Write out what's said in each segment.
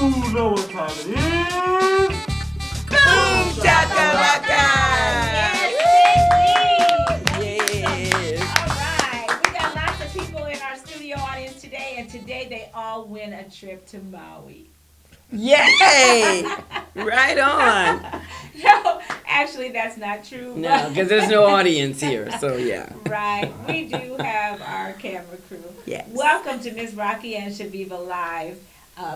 know what time it is? Boom Shakalaka! Yes. All right. We got lots of people in our studio audience today, and today they all win a trip to Maui. Yay! Right on. No, actually, that's not true. No, because there's no audience here, so yeah. Right. We do have our camera crew. Yes. Welcome to Miss Rocki and Cheevah Live,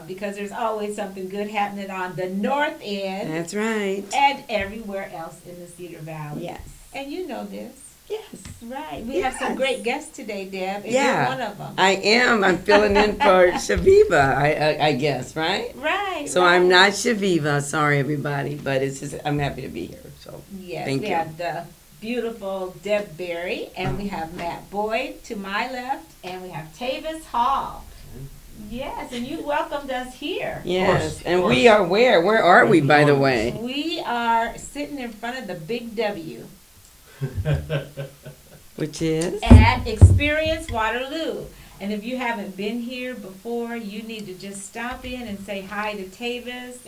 because there's always something good happening on the north end. That's right. And everywhere else in the Cedar Valley. Yes. And you know this. Yes. Right. We have some great guests today, Deb, and Yeah. you're one of them. I am. I'm filling in for Cheevah, I guess, right? Right. So right. I'm not Cheevah. Sorry, everybody, but it's just I'm happy to be here. So Yes, thank we you. have the beautiful Deb Berry, and we have Matt Boyd to my left, and we have Tavis Hall. Yes, and you welcomed us here. Yes, and we are where? Where are we, by the way? We are sitting in front of the Big W Which is? at Experience Waterloo. And if you haven't been here before, you need to just stop in and say hi to Tavis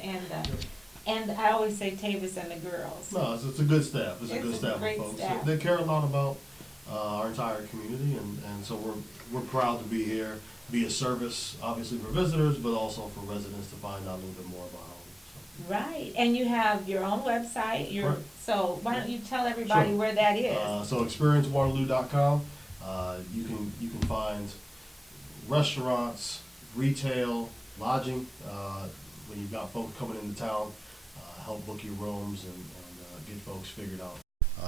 and I always say Tavis and the girls. No, it's a good staff. It's a It's good a staff of great folks. staff. They care a lot about our entire community, and so we're proud to be here, be a service, obviously for visitors, but also for residents to find out a little bit more about home. Right, and you have your own website. Right. So why don't you tell everybody Sure. where that is? So experiencewaterloo.com. You can find restaurants, retail, lodging. When you've got folks coming into town, help book your rooms and get folks figured out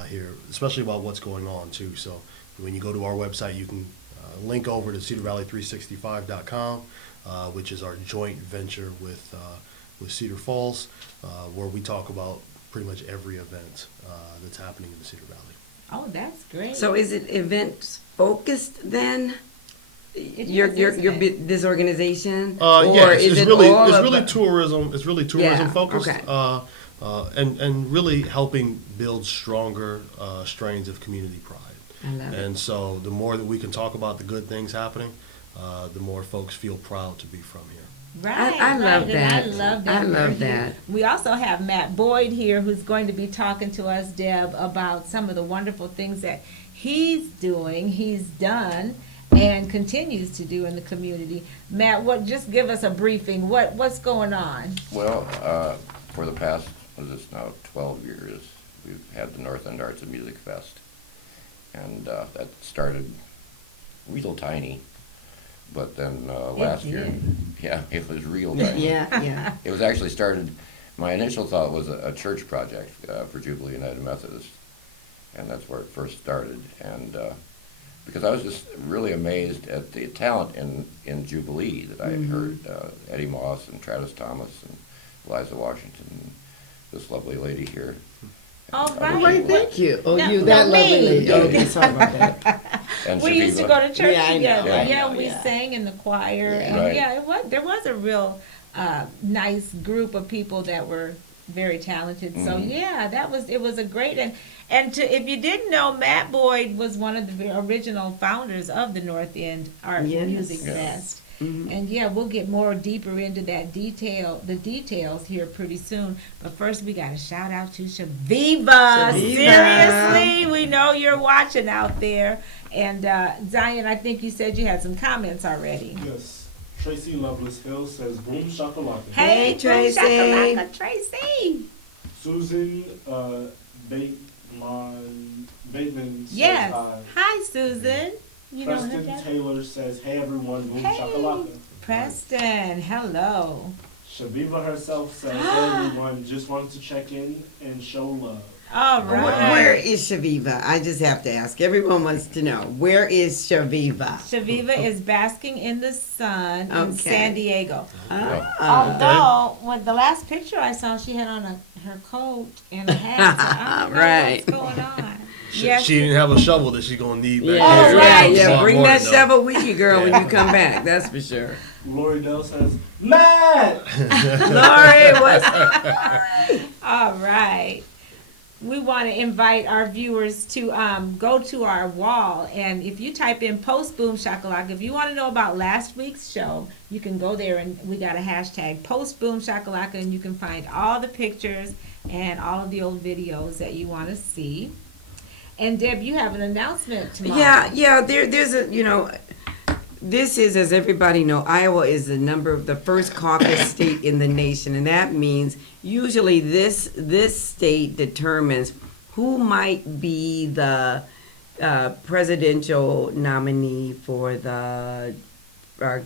here, especially about what's going on too. So when you go to our website, you can link over to cedarvalley365.com, which is our joint venture with Cedar Falls, where we talk about pretty much every event that's happening in the Cedar Valley. Oh, that's great. So is it events focused then? It Your is, this organization? Yeah, is it really all it's of really the- tourism. It's really tourism Yeah, focused, okay. and really helping build stronger strains of community pride. I love it. And so the more that we can talk about the good things happening, the more folks feel proud to be from here. Right, I love right, that. and I love that. I love for you. that. We also have Matt Boyd here, who's going to be talking to us, Deb, about some of the wonderful things that he's doing, he's done, and continues to do in the community. Matt, just give us a briefing. What's going on? Well, for the past, what is this now, 12 years, we've had the North End Arts and Music Fest. And that started real tiny, but then last year, yeah, it was real tiny. Yeah. It was actually started, my initial thought was a church project for Jubilee United Methodist, and that's where it first started. And because I was just really amazed at the talent in Jubilee that I had heard, Eddie Moss and Travis Thomas and Eliza Washington, and this lovely lady here. All And right. other Right, people. thank you. Oh, No, you no, that lovely me. lady. Okay, sorry about that. And We used to Cheevah. go to church Yeah, I know. together. Yeah, I Yeah, know, we yeah. sang in the choir. Yeah. And Right. yeah, there was a real nice group of people that were very talented. So yeah, it was a great if you didn't know, Matt Boyd was one of the original founders of the North End Art Yes. and Music Yeah. Fest. And yeah, we'll get more deeper into the details here pretty soon. But first, we got a shout out to Cheevah. Cheevah. Seriously, we know you're watching out there. And Zion, I think you said you had some comments already. Yes. Tracy Lovelace Hill says, boom shakalaka. Hey, boom Tracy. shakalaka, Tracy. Susan Bateman says Yes. hi. Hi, Susan. You know Preston her. Taylor says, hey everyone, boom Hey. shakalaka. Preston, hello. Cheevah herself says, hey everyone, just wanted to check in and show love. All right. Where is Cheevah? I just have to ask. Everyone wants to know. Where is Cheevah? Cheevah is basking in the sun in Okay. San Diego. Ah. Although, with the last picture I saw, she had on her coat and a hat. So I don't know Right. what's going on. She, Yes. she didn't have a shovel that she's gonna need back Yeah, here. right. yeah, Tomorrow bring morning, that though. shovel with you, girl, when you come back. That's for sure. Lori Dell says, Matt! Lori, what's All right. we want to invite our viewers to go to our wall, and if you type in Post Boom Shakalaka, if you want to know about last week's show, you can go there, and we got a hashtag Post Boom Shakalaka, and you can find all the pictures and all of the old videos that you want to see. And Deb, you have an announcement tomorrow. Yeah. There's a this is, as everybody know, Iowa is the first caucus state in the nation, and that means usually this state determines who might be the presidential nominee for the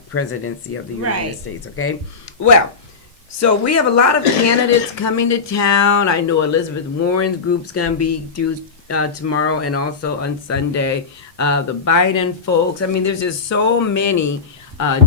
presidency of the United States. Okay, well. So we have a lot of candidates coming to town. I know Elizabeth Warren's group's going to be through tomorrow and also on Sunday. The Biden folks. I mean, there's just so many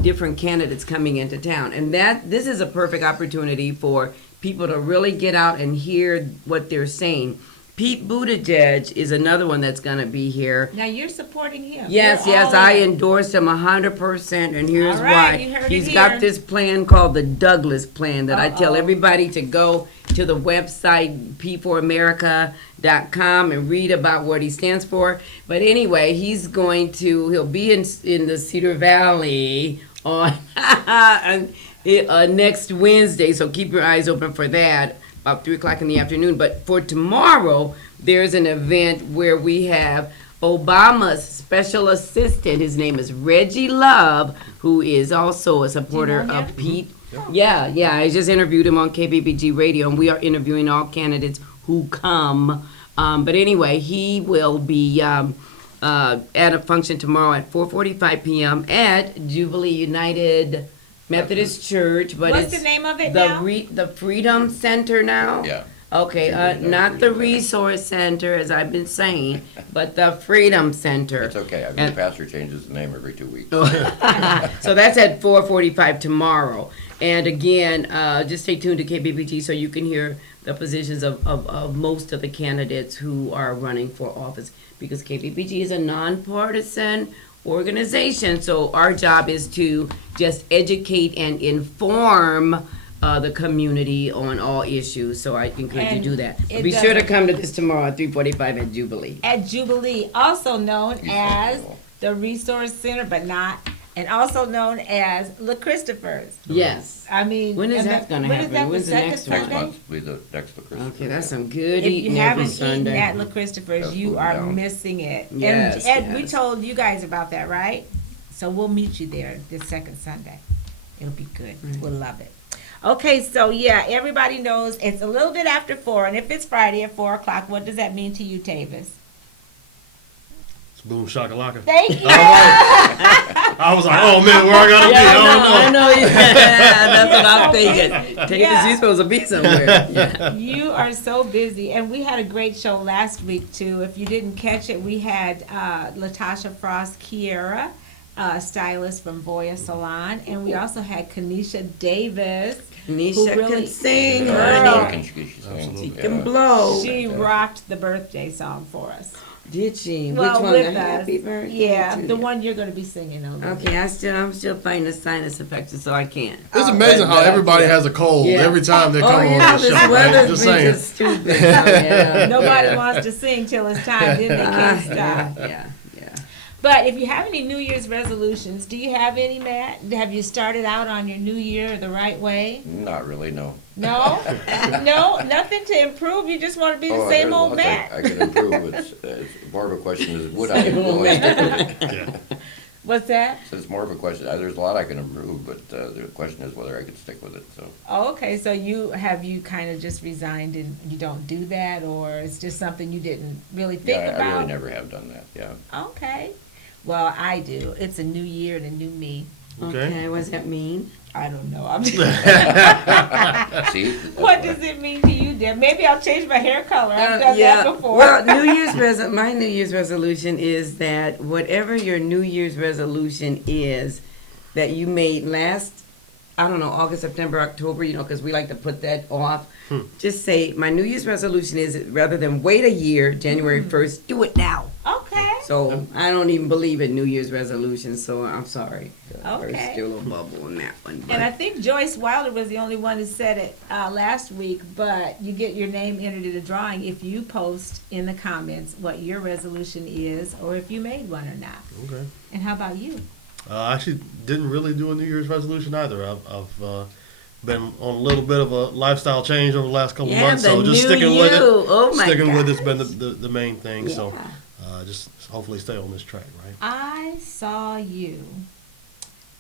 different candidates coming into town. And this is a perfect opportunity for people to really get out and hear what they're saying. Pete Buttigieg is another one that's going to be here. Now you're supporting him. Yes, I endorse him 100%, and here's why. He's got this plan called the Douglas Plan that I tell everybody to go to the website p4america.com and read about what he stands for. But anyway, he'll be in the Cedar Valley on next Wednesday, so keep your eyes open for that. About 3 o'clock in the afternoon. But for tomorrow, there's an event where we have Obama's special assistant. His name is Reggie Love, who is also a supporter of Pete. Yeah. I just interviewed him on KBBG Radio, and we are interviewing all candidates who come. But anyway, he will be at a function tomorrow at 4:45 p.m. at Jubilee United Methodist Church, but what's the name of it now? The Freedom Center now? Yeah. Okay, not the Resource Center, as I've been saying, but the Freedom Center. It's okay. I mean, the pastor changes the name every 2 weeks. So that's at 4:45 tomorrow. And again, just stay tuned to KBBG so you can hear the positions of most of the candidates who are running for office, because KBBG is a nonpartisan organization, so our job is to just educate and inform the community on all issues. So I encourage you to do that. Be sure to come to this tomorrow at 3:45 at Jubilee. At Jubilee, also known as the Resource Center, and also known as La Christopher's. Yes. I mean, when is that going to happen? When's the next one? Next month will be the next La Christopher's. Okay, that's some good if eating you every haven't eaten Sunday. at La Christopher's, you are missing it. Yes, and Ed, we yes. told you guys about that, right? So we'll meet you there this second Sunday. It'll be good. We'll love it. Okay, so yeah, everybody knows it's a little bit after 4, and if it's Friday at 4 o'clock, what does that mean to you, Tavis? It's Boom Shakalaka. Thank you. I was like, oh man, where I gotta be? I don't know. I know. Yeah, that's what I'm thinking. Tavis, you're supposed to be somewhere. Yeah. You are so busy, and we had a great show last week too. If you didn't catch it, we had Latasha Frost Kiera, stylist from Voya Salon, and we also had Kanisha Davis. Nisha really can sing, Girl. honey. She Can blow. She rocked the birthday song for us. Did she? Well, Which one? with The us. Happy Birthday? Yeah, to the you? one you're going to be singing on. Okay, I'm still fighting the sinus infection, so I can't. It's amazing how everybody has a cold every time they come on the this show. Man. weather's Just been saying. just stupid. So, yeah. Nobody wants to sing till it's time, then they can't stop. Yeah. But if you have any New Year's resolutions, do you have any, Matt? Have you started out on your new year the right way? Not really, no. No? No? Nothing to improve? You just want to be the same there's old lots Matt? I could improve. It's more of a question is, would I will I stick with it? Yeah. What's that? So it's more of a question. There's a lot I can improve, but the question is whether I could stick with it. So Oh, okay, so you kind of just resigned and you don't do that, or it's just something you didn't really think yeah, about? I really never have done that. Yeah. Okay. Well, I do. It's a new year and a new me. Okay, what does that mean? I don't know. I'm See. What does it mean to you, Deb? Maybe I'll change my hair color. I've done that before. Well, my New Year's resolution is that whatever your New Year's resolution is that you made last, I don't know, August, September, October, because we like to put that off. Just say, my New Year's resolution is rather than wait a year, January 1st, do it now. Okay. So I don't even believe in New Year's resolutions, so I'm sorry. Okay. There's still a bubble on that one. And I think Joyce Wilder was the only one who said it last week, but you get your name entered in a drawing if you post in the comments what your resolution is or if you made one or not. Okay. And how about you? I actually didn't really do a New Year's resolution either. I've been on a little bit of a lifestyle change over the last couple months, so just sticking with it. Oh my Sticking with gosh. it's been the main thing. So Yeah. just hopefully stay on this track, right? I saw you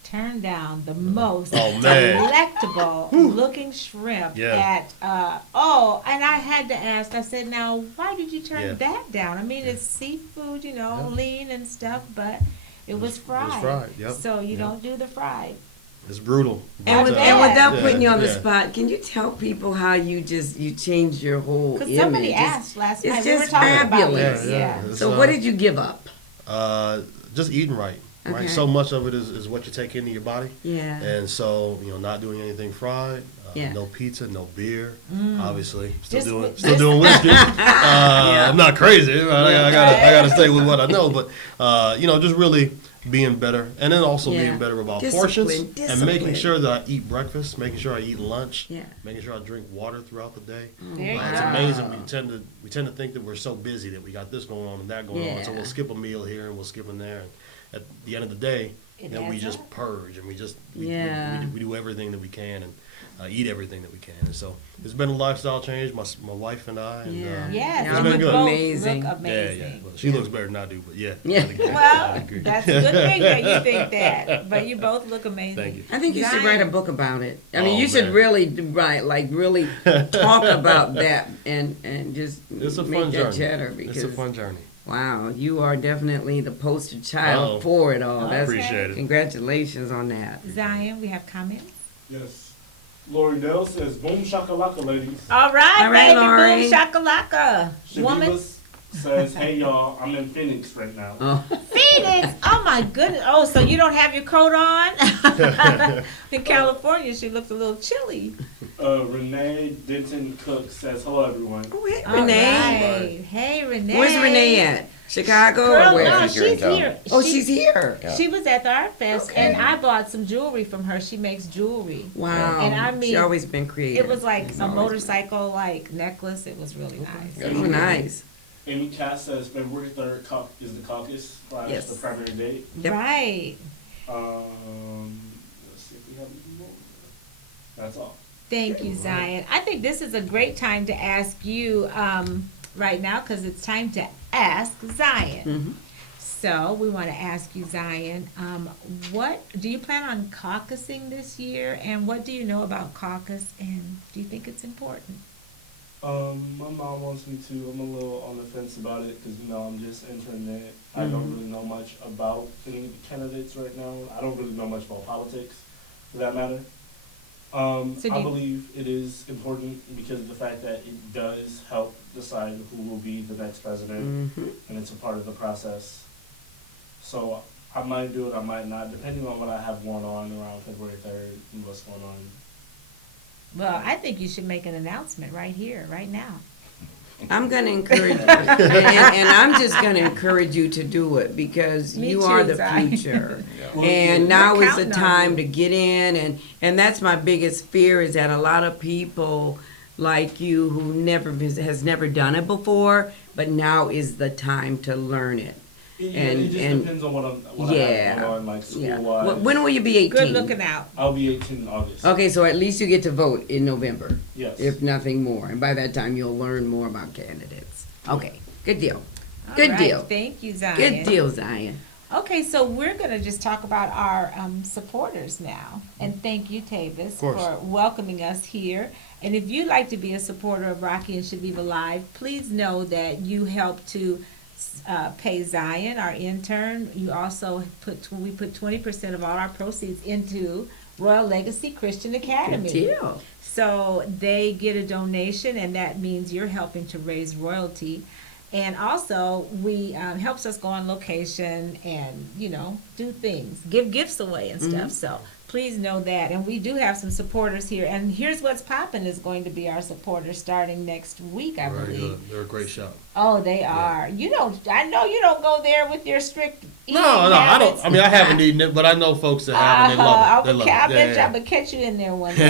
turn down the most Oh, man. delectable looking shrimp Yeah. at and I had to ask, I said, now why did you turn Yeah. that down? I mean, it's seafood, Yeah. lean and stuff, but it was fried. It was fried, yep. So you Yep. don't do the fried. It's brutal. And, But, and without yeah, putting you on the yeah. spot, can you tell people how you changed your whole Because image? somebody It's- asked last it's night. We were just talking fabulous. about it. Yeah. Yeah. So what did you give up? Just eating right. Okay. Right. So much of it is what you take into your body. Yeah. And so, not doing anything fried, Yeah. no pizza, no beer, obviously. Just Still doing whiskey. I'm not crazy. I gotta stay with what I know, but just really being better, and then also Yeah. being better about Discipline, portions and discipline. making sure that I eat breakfast, making sure I eat lunch, Yeah. making sure I drink water throughout the day. There you It's go. amazing. We tend to think that we're so busy that we got this going on and that going on, so Yeah. we'll skip a meal here and we'll skip in there. And at the end of the day, It then we adds just up. purge and we Yeah. do everything that we can and eat everything that we can. And so it's been a lifestyle change. My wife and I. And, Yeah. Yes, It's and been you good. both Amazing. look amazing. Yeah. Well, she looks better than I do, but yeah. Yeah. Well, I agree. that's a good thing that you think that, but you both look amazing. Thank you. I think you should Zion. write a book about it. I mean, Oh, you should man. really write, really talk about that and just It's a make fun that journey. cheddar because It's a fun journey. wow, you are definitely the poster child Oh, for it all. I That's appreciate it. Congratulations on that. Zion, we have comments. Yes. Lori Dell says, boom shakalaka, ladies. All right, All right, baby, Lori. boom shakalaka. Woman, Cheevah says, hey y'all, I'm in Phoenix right now. Oh, Phoenix. Oh my goodness. Oh, so you don't have your coat on? In California, she looks a little chilly. Renee Denton Cook says, hello everyone. oh hey, All Renee. right. Hey, Renee. Where's Renee at? Chicago Girl, or where? no, She's here in she's town. here. Oh, she's here. Yeah. She was at the Art Fest, Okay. and I bought some jewelry from her. She makes jewelry. Wow. And I mean, she's always been creative. It was like She's a always motorcycle necklace. It was really nice. been- Oh, nice. Amy Cass says, February 3rd is the caucus / Yes. the primary date. Yep. Right. Let's see if we have any more. That's all. Thank you, Zion. I think this is a great time to ask you right now because it's time to ask Zion. Mhm. So we want to ask you, Zion, what do you plan on caucusing this year, and what do you know about caucus, and do you think it's important? My mom wants me to. I'm a little on the fence about it because, I'm just entering it. I don't Mhm. really know much about any candidates right now. I don't really know much about politics, for that matter. So do I you- believe it is important because of the fact that it does help decide who will be the next president, Mhm. and it's a part of the process. So I might do it, I might not, depending on what I have going on around February 3rd and what's going on. Well, I think you should make an announcement right here, right now. I'm going to encourage you, and I'm just going to encourage you to do it because Me you too, are the Zion. future. Well, And yeah. now We're is the counting on time you. to get in, and that's my biggest fear is that a lot of people like you who has never done it before, but now is the time to learn it. It just and- depends on what I Yeah. have going on, like Yeah. school-wise. When will you be 18? Good looking out. I'll be 18 in August. Okay, so at least you get to vote in November, Yes. if nothing more. And by that time, you'll learn more about candidates. Okay, good deal. All Good right, deal. Thank you, Zion. Good deal, Zion. Okay, so we're going to just talk about our supporters now. And thank you, Tavis, course. for welcoming us here. And if you'd like to be a supporter of Rocki and Cheevah Live, please know that you help to pay Zion, our intern. You also we put 20% of all our proceeds into Royal Legacy Christian Academy. Good deal. So they get a donation, and that means you're helping to raise royalty. And also, we helps us go on location and, do things, give gifts away and stuff. So Please know that. And we do have some supporters here. And Here's What's Poppin' is going to be our supporter starting next week, I Very believe. good. They're a great shop. Oh, they are. I know you don't go there with your strict eating No, I habits. don't. I mean, I haven't eaten it, but I know folks that have, and they love it. They love it. I bet Yeah, I'm going to catch you in there one day.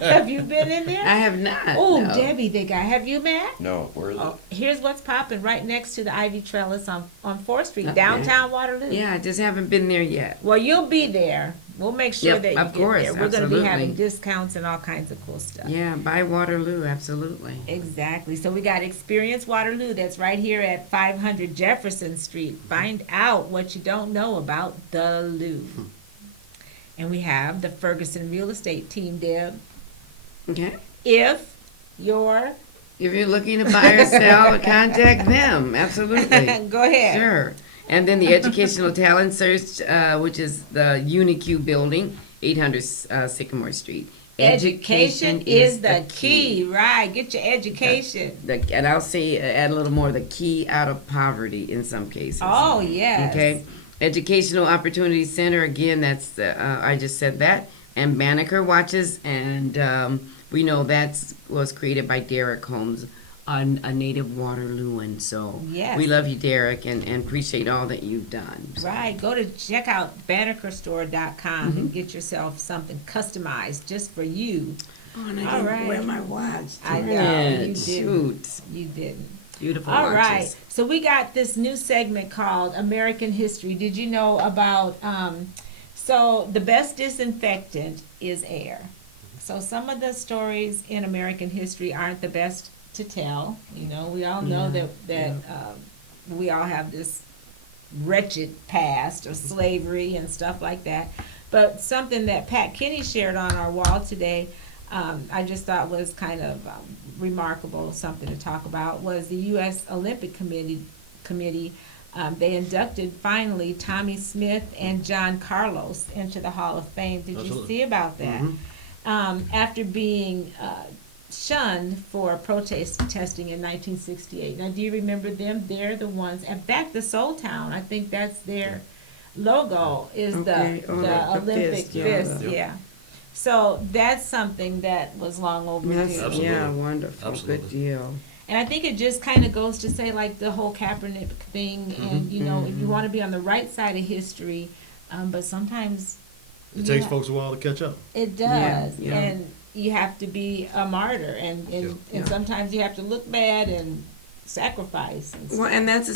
Have you been in there? I have not. Oh, no. Debbie, they got. Have you, Matt? No, where is it? Oh, Here's What's Poppin' right next to the Ivy Trellis on 4th Street, Okay. downtown Waterloo. Yeah, I just haven't been there yet. Well, you'll be there. We'll make sure Yep, that you of get course, there. We're going to be absolutely. having discounts and all kinds of cool stuff. Yeah, by Waterloo, absolutely. Exactly. So we got Experience Waterloo. That's right here at 500 Jefferson Street. Find out what you don't know about the Lou. And we have the Ferguson Real Estate Team, Deb. Okay. If you're... If you're looking to buy or sell, contact them. Absolutely. Go ahead. Sure. And then the Educational Talent Search, which is the UniQ building, 800 Sycamore Street. Education is the key, right? Get your education. And I'll say, add a little more, the key out of poverty in some cases. Oh, yes. Okay. Educational Opportunity Center, again, that's, I just said that. And Banneker Watches, and we know that was created by Derek Holmes, a native Waterlooan. So Yes. we love you, Derek, and appreciate all that you've done. So, Right. Go to check out bannekerstore.com Mm-hmm. and get yourself something customized just for you. Oh, and I All didn't right. wear my watch. I know, Yeah, you didn't. shoot. You didn't. Beautiful All watches. right. So we got this new segment called American History. Did you know about, so the best disinfectant is air. So some of the stories in American history aren't the best to tell. You know, we all know that we all have this wretched past of slavery and stuff like that. But something that Pat Kinney shared on our wall today, I just thought was kind of remarkable, something to talk about, was the U.S. Olympic Committee. They inducted finally Tommy Smith and John Carlos into the Hall of Fame. Did you Absolutely. see about that? After being shunned for protest testing in 1968. Now, do you remember them? They're the ones. In fact, the Soul Town, I think that's their logo, is Okay. the Oh, the Olympic fist, yeah. fist. Yep. Yeah. So that's something that was long overdue. That's, Absolutely. yeah, wonderful. Absolutely. Good deal. And I think it just kind of goes to say, like, the whole Kaepernick thing, and, you know, you want to be on the right side of history, but sometimes It takes folks a while to catch up. it does, Yeah. and you have to be a martyr, and Yeah. sometimes you have to look bad and sacrifice. And Well, and that's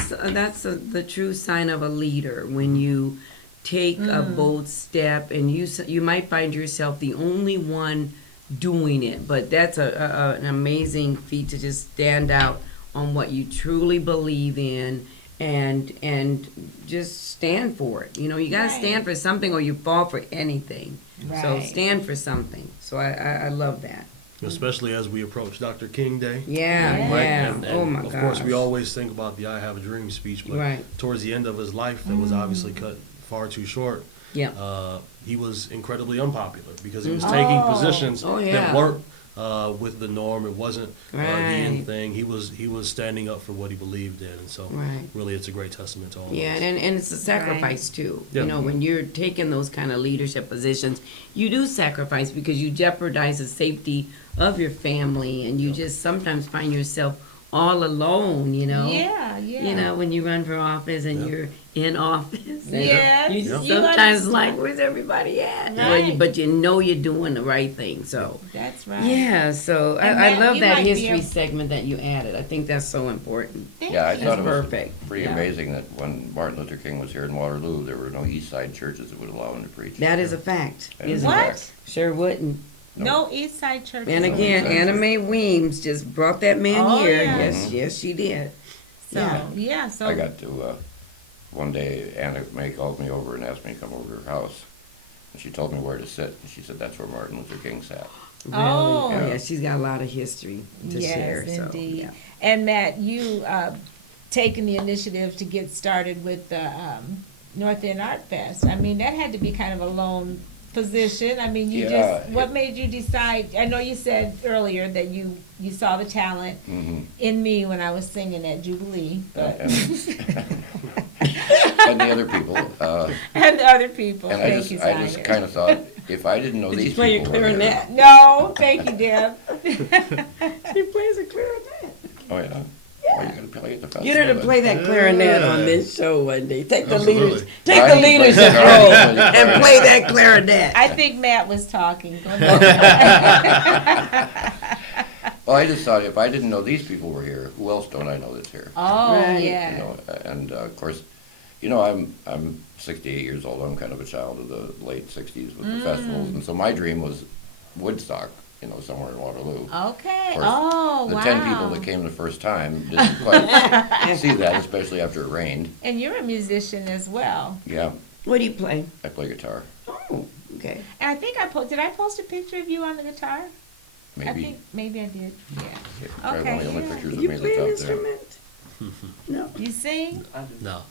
the true sign of a leader when you take a bold step, and you might find yourself the only one doing it, but that's an amazing feat to just stand out on what you truly believe in and just stand for it. You know, you gotta Right. stand for something or you fall for anything. So Right. stand for something. So I love that. Especially as we approach Dr. King Day. Yeah, Yeah. Right? yeah. And Oh my of gosh. course, we always think about the I Have a Dream speech, but Right. towards the end of his life, that was obviously cut far too short. Yeah. He was incredibly unpopular because he was taking positions Oh, yeah. that weren't with the norm. It wasn't the in Right. thing. He was standing up for what he believed in, and so Right. really, it's a great testament to all. Yeah, of us. and it's a sacrifice too. Yeah. You know, when you're taking those kind of leadership positions, you do sacrifice because you jeopardize the safety of your family, and you just sometimes find yourself all alone. You know. yeah. You know, when you run for office and Yeah. you're in office, and Yes, you you sometimes understand. like, where's everybody at? Right. But you know you're doing the right thing. So. That's right. Yeah, so And I Matt, love you that might be history able- segment that you added. I think that's so important. Thank Yeah, I you. thought it was perfect. pretty Yeah. amazing that when Martin Luther King was here in Waterloo, there were no East Side churches that would allow him to preach. That is a fact, That is isn't a it? What? fact. Sure wouldn't. No East Side Church. And again, Exactly. Anna Mae Weems just brought that man Oh, here. yeah. Yes, yes, she did. So yeah, so I got to, one day Anna Mae called me over and asked me to come over to her house. And she told me where to sit, and she said that's where Martin Luther King sat. Really. Oh. Yeah, she's got a lot of history to yes, share. So, indeed. yeah. And Matt, you taken the initiative to get started with the North End Art Fest. I mean, that had to be kind of a lone position. I mean, you Yeah, just what made you decide? I know you said earlier that you saw the talent Mm-hmm. in me when I was singing at Jubilee, but and the other people. And the other people. And Thank you, I Zion. just kind of thought, if I didn't know Did you these play a people were here. clarinet? No, thank you, Deb. She plays a clarinet. Oh, yeah? Well, you're going to play at the festival. Get her to then. play that clarinet on this show one day. Take the Absolutely. leaders, take Right, the you play leadership the role clarinet. and play that clarinet. I think Matt was talking. Go ahead. Well, I just thought, if I didn't know these people were here, who else don't I know that's here? Oh, Right. You yeah. know, and of course, you know, I'm 68 years old. I'm kind of a child of the late 60s with the festivals, and so my dream was Woodstock, you know, somewhere in Waterloo. Okay. Of course, Oh, the wow. 10 people that came the first time didn't quite see that, especially after it rained. And you're a musician as well. Yeah, What do you play? I play guitar. Oh, okay. And I think did I post a picture of you on the guitar? I Maybe. think maybe I did. Yeah. Probably one of the only Okay, yeah. pictures of You me play an that's out there. instrument? No. You sing? I do. No.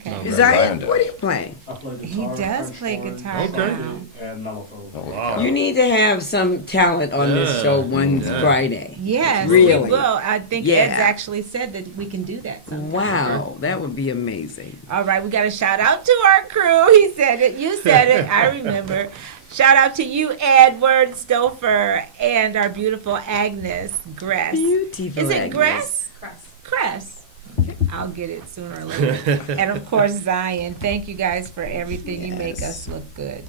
Okay. No. Is Zion that, does. what are you playing? I play He guitar. does French play horn, guitar Okay. now. and mellophone. Oh, Wow. You need to have some talent on this Yeah. show one Yeah. Friday. Yes, Really? we will. I think Yeah. Ed's actually said that we can do that sometime. Wow, that would be amazing. All right, we got a shout out to our crew. He said it. You said it. I remember. Shout out to you, Edward Stouffer, and our beautiful Agnes Gress. Beautiful. Is it Agnes. Gress? Cress. I'll get it sooner or later. And of course, Zion. Thank you guys for everything. You make Yes. us look good.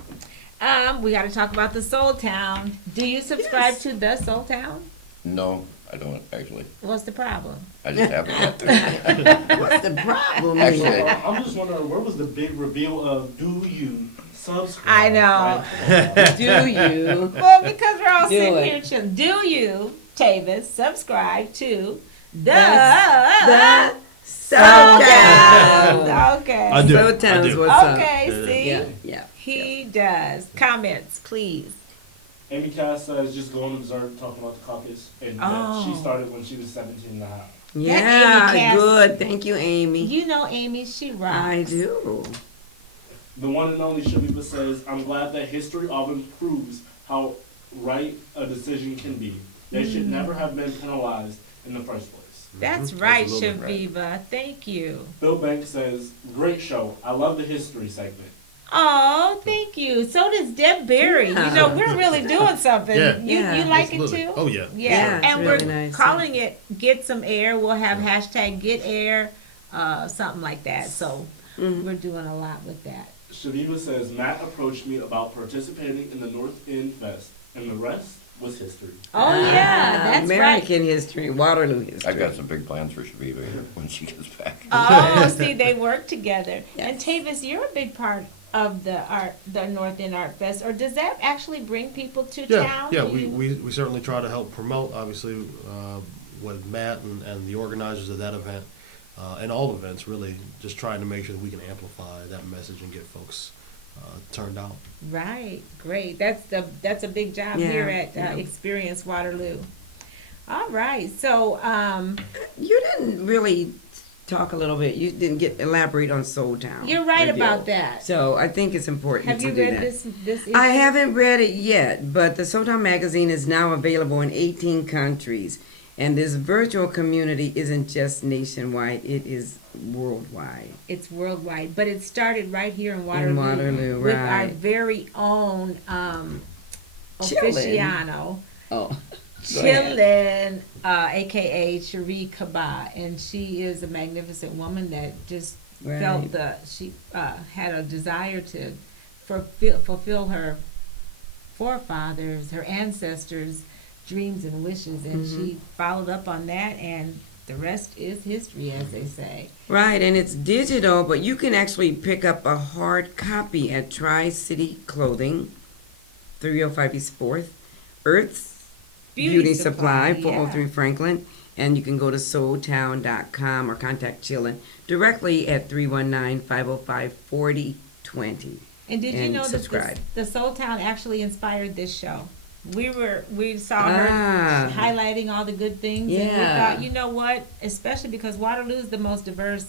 We got to talk about the Soul Town. Do you subscribe Yes. to the Soul Town? No, I don't actually. What's the problem? I just happen to. What's the problem? Actually, I'm just wondering, where was the big reveal of do you subscribe? I know. Right? Do you? Well, because we're all Do sitting it. here chilling. Do you, Tavis, subscribe to the Soul Town? Okay. I do. Soul Town's I do. what's up. Okay, see? Yeah, yeah. He does. Comments, please. Amy Cass says, just go and observe, talking about the caucus, and that Oh. she started when she was 17 and a half. Yeah, Amy Cass- good. Thank you, Amy. You know Amy, she rocks. I do. The one and only Cheevah says, I'm glad that history often proves how right a decision can be. They should never have been penalized in the first place. That's right, Absolutely. Cheevah. Thank you. Bill Banks says, great show. I love the history segment. Oh, thank you. So does Deb Berry. Yeah. You know, we're really doing something. Yeah. You Yeah. like it Absolutely. too? Oh, yeah. Yeah, Yeah, it's and really we're nice. calling it Get Some Air. We'll have hashtag Get Air, something like that. So Mhm. we're doing a lot with that. Cheevah says, Matt approached me about participating in the North End Fest, and the rest was history. Oh yeah, that's right. American history, Waterloo history. I've got some big plans for Cheevah here when she gets back. Oh, see, they work together. Yes. And Tavis, you're a big part of the North End Art Fest, or does that actually bring people to Yeah, town? yeah, Do you- we certainly try to help promote, obviously, with Matt and the organizers of that event, and all events, really, just trying to make sure that we can amplify that message and get folks turned out. Right, great. That's a big job Yeah, here at yeah. Experience Waterloo. All right, so You didn't really talk a little bit. You didn't elaborate on Soul Town. you're right a deal. about that. So I think it's important Have to you do read that. this issue? I haven't read it yet, but the Soul Town magazine is now available in 18 countries. And this virtual community isn't just nationwide, it is worldwide. It's worldwide, but it started right here in Waterloo, Waterloo, with our right. very own Chillin'. aficionado, Oh, go ahead. Chillin', aka Cherie Kaba, and she is a magnificent woman that just felt Right. she had a desire to fulfill her forefathers, her ancestors' dreams and wishes, and she followed up on that, and the rest is history, as they say. Right, and it's digital, but you can actually pick up a hard copy at Tri-City Clothing, 305 East 4th, Earth's Beauty Supply, 403 Franklin, and you can go to soultown.com or contact Chillin directly at 319-505-4020. And did you and know subscribe. that the Soul Town actually inspired this show? We saw her Ah. highlighting all the good things, and we Yeah. thought, you know what? Especially because Waterloo is the most diverse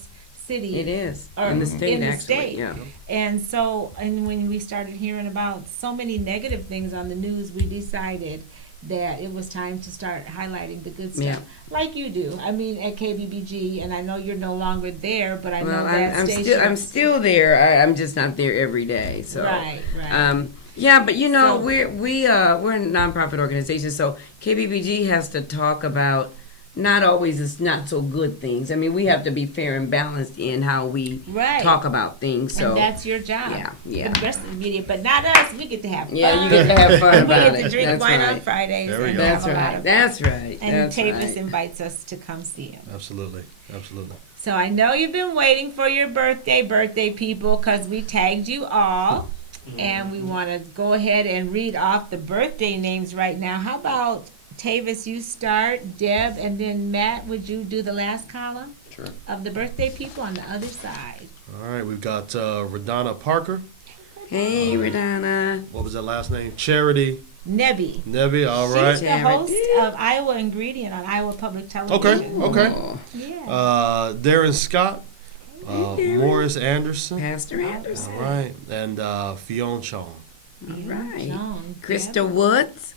city. It is, Or in the state, in the actually, state. yeah. And so, and when we started hearing about so many negative things on the news, we decided that it was time to start highlighting the good stuff, Yeah. like you do. I mean, at KBBG, and I know you're no longer there, but I know Well, that I'm station. still, I'm still there. I'm just not there every day. So, Right, right. yeah, but you know, So- we're a nonprofit organization, so KBBG has to talk about not always it's not so good things. I mean, we have to be fair and balanced in how we Right. talk about things. So And that's your job. yeah, yeah. The rest of the media, but not us. We get to have fun. Yeah, you get to have fun We about get it. to drink That's wine on right. Fridays There we and go. That's have a lot right. of That's right. And That's Tavis right. invites us to come see him. Absolutely, absolutely. So I know you've been waiting for your birthday people, because we tagged you all. And we want to go ahead and read off the birthday names right now. How about Tavis, you start, Deb, and then Matt, would you do the last column Sure. of the birthday people on the other side? All right, we've got Radonna Parker. Hey, Radonna. What was that last name? Charity Nebby. Nebby. All She's right. the Charity. host of Iowa Ingredient on Iowa Public Okay. Television. Okay. Oh, Yeah. Darren Scott. Morris Anderson. Pastor Anderson. All right, and Fiona Chong. All right. John, Krista Woods,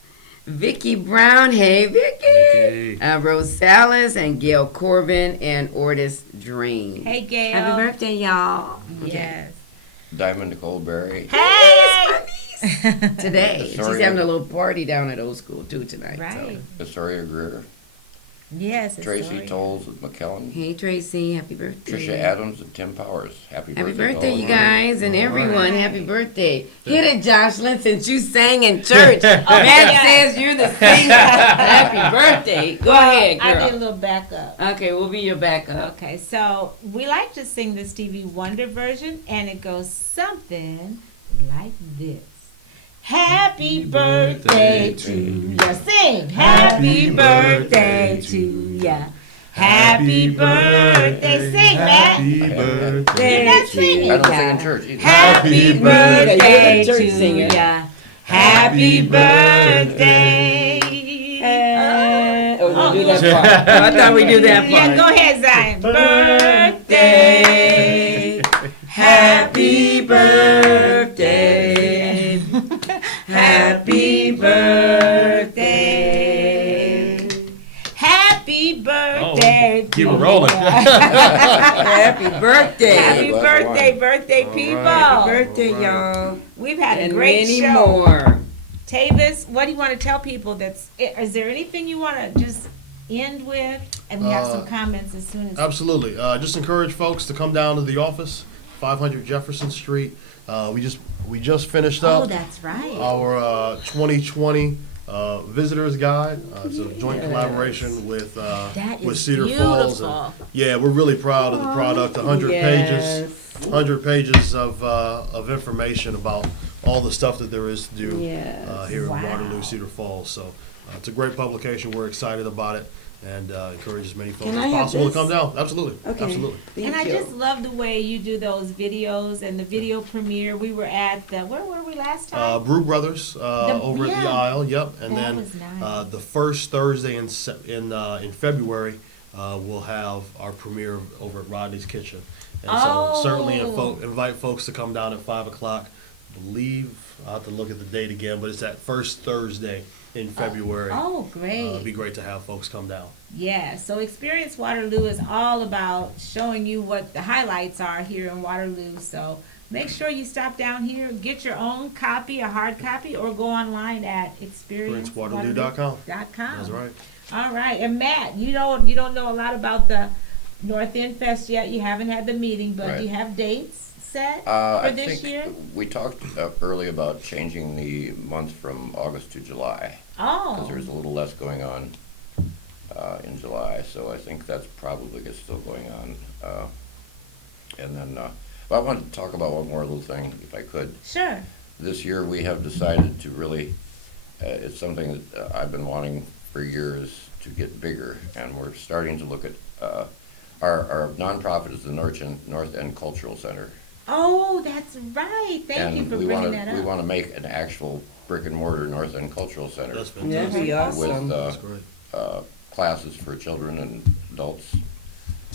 Vicky Brown. Hey, Vicky. Vicky. Rose Salas and Gail Corbin and Ortis Drain. Hey, Gail. Happy birthday, y'all. Yes. Diamond Nicole Berry. Hey! Today. She's Sorry. having a little party down at Old School, too, tonight. Right. Astoria Gritter. Yes. Tracy Astoria. Tolles of McKellen. Hey, Tracy. Happy birthday. Trisha Adams and Tim Powers. Happy Happy birthday. to birthday, all you of them. guys, and All everyone. right. Happy birthday. Hit it, Jocelyn, since you sang in church. Matt yeah. says you're the singer. Happy birthday. Go ahead, I did a girl. little backup. Okay, we'll be your backup. Okay, so we like to sing the Stevie Wonder version, and it goes something like this. Happy birthday to ya. Sing. Happy birthday to ya. Happy birthday. Sing, Matt. Happy birthday. You're not singing. I don't sing in church either. Happy Happy birthday birthday. to Singer. ya. Happy birthday. Oh, we do that part. Oh, I thought we do that part. Yeah, go ahead, Zion. Birthday. Happy birthday. Happy birthday. Happy birthday. Keep it rolling. Happy birthday. Happy Glass of birthday, wine. birthday, All people. right. Happy birthday, All right. y'all. We've had a And great many show. more. Tavis, what do you want to tell people? Is there anything you want to just end with? And we have some comments as soon as. Absolutely. Just encourage folks to come down to the office, 500 Jefferson Street. We just finished Oh, up that's right. our 2020 visitors guide. It's a joint Yes. collaboration with That with is Cedar Falls. beautiful. Yeah, we're really proud of the product. 100 pages. Yes. 100 pages of information about all the stuff that there is to do Yes. here Wow. in Waterloo, Cedar Falls. So it's a great publication. We're excited about it and encourage as many folks Can as I have possible this? to come down. Absolutely. Okay. Absolutely. Thank And I you. just love the way you do those videos and the video premiere. We were at where were we last time? Brew Brothers over at the yeah. aisle. Yep. And That then was nice. the first Thursday in February, we'll have our premiere over at Rodney's Kitchen. And so certainly Oh. invite folks to come down at 5 o'clock. Believe I'll have to look at the date again, but it's that first Thursday in February. Oh, great. It'd be great to have folks come down. Yeah, so Experience Waterloo is all about showing you what the highlights are here in Waterloo. So make sure you stop down here, get your own copy, a hard copy, or go online at ExperienceWaterloo.com. experiencewaterloo.com. That's right. All right, and Matt, you don't know a lot about the North End Fest yet. You haven't had the meeting, but Right. do you have dates set for I this think year? we talked early about changing the month from August to July because Oh, there's a little less going on in July. So I think that's probably still going on. And then, but I wanted to talk about one more little thing, if I could. sure. This year we have decided to really, it's something that I've been wanting for years to get bigger, and we're starting to look at our nonprofit is the North End Cultural Center. Oh, that's right. Thank you And for we bringing wanna- that We up. want to make an actual brick and mortar North End Cultural Center That's That'd fantastic. be awesome. with That's great. classes for children and adults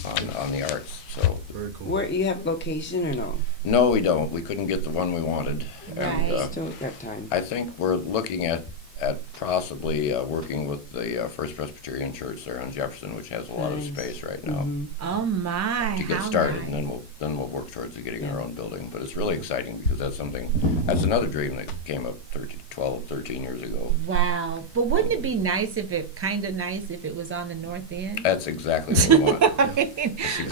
on the arts. So, Very cool. Where you have location or no? no, we don't. We couldn't get the one we wanted. And Right. uh, Still got time. I think we're looking at at possibly working with the First Presbyterian Church there in Jefferson, which has a lot of Nice. space right now, Oh my! to get how started, nice. and then we'll work towards getting our own building. But it's really exciting because that's another dream that came up 13 years ago. Wow! But wouldn't it be nice if it was on the north end? That's exactly what we want.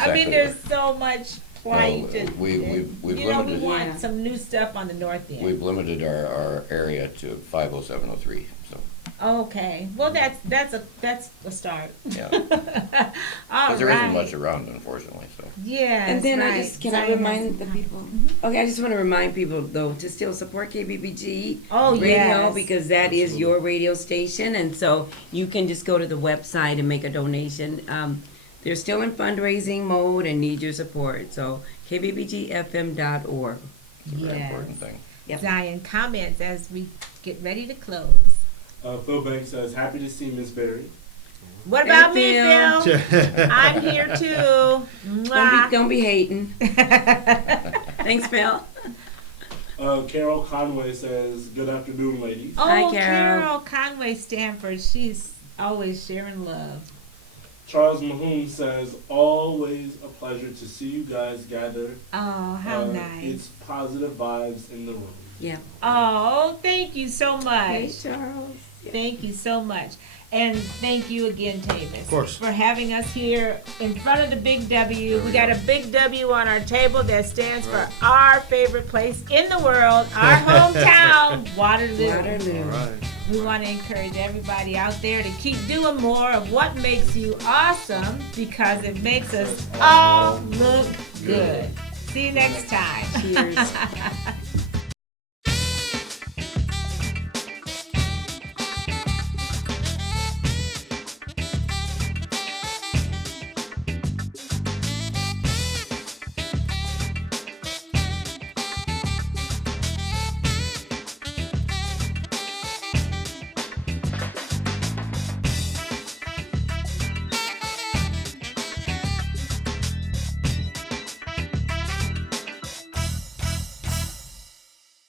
I mean, there's so much plight. No, and, we've we limited- want Yeah. some new stuff on the north end. We've limited our area to 50703. So Okay, well that's a start. yeah, All because there isn't right. much around, unfortunately. So Yes, And then right. can I Zion remind has- the people? Okay, I just want to remind people though to still support KBBG Oh, radio yes. because that is your radio station, and so you can just go to the website and make a donation. They're still in fundraising mode and need your support. So kbbgfm.org. it's a very Yes. important thing. Yep. Zion, comments as we get ready to close. Phil Banks says, happy to see Miss Berry. What Hey, about me, Phil. Phil? I'm here too. Mwah. Don't be hating. Thanks, Phil. Carol Conway says, good afternoon, ladies. Hi, Oh, Carol. Carol Conway Stanford. She's always sharing love. Charles Mahoon says, always a pleasure to see you guys gather. Oh, how nice. It's positive vibes in the room. Yeah. Oh, thank you so much. Hey, Charles. Thank you so much. And thank you again, Tavis. Of course. For having us here in front of the Big W. We got a Big W on our table that stands for our favorite place in the world, our hometown, Waterloo. Waterloo. All right. We want to encourage everybody out there to keep doing more of what makes you awesome because it makes us all look good. See you next time. Cheers.